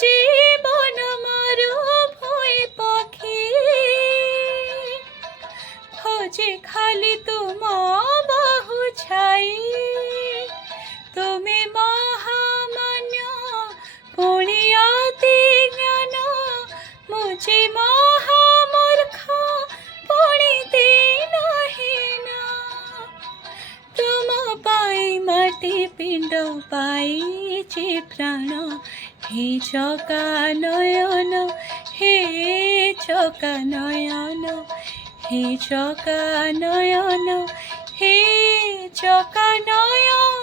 জীবন মারো ভয় পাখি, খোঁজে খালি তোমা বাহু ছাই। তুমি মহামান্য পুଣି অতি জ্ঞାନ, মুঝে মহাମূর্ଖ পুଣି ଦୀନହୀନ। ତୁମ ପାଇଁ ମାଟି ପିଣ୍ଡ ପାଇଛି ପ୍ରାଣ, ହେ ଚକା ନୟନ, ହେ ଚକା ନୟନ, ହେ ଚକା ନୟନ, ହେ ଚକା ନୟନ।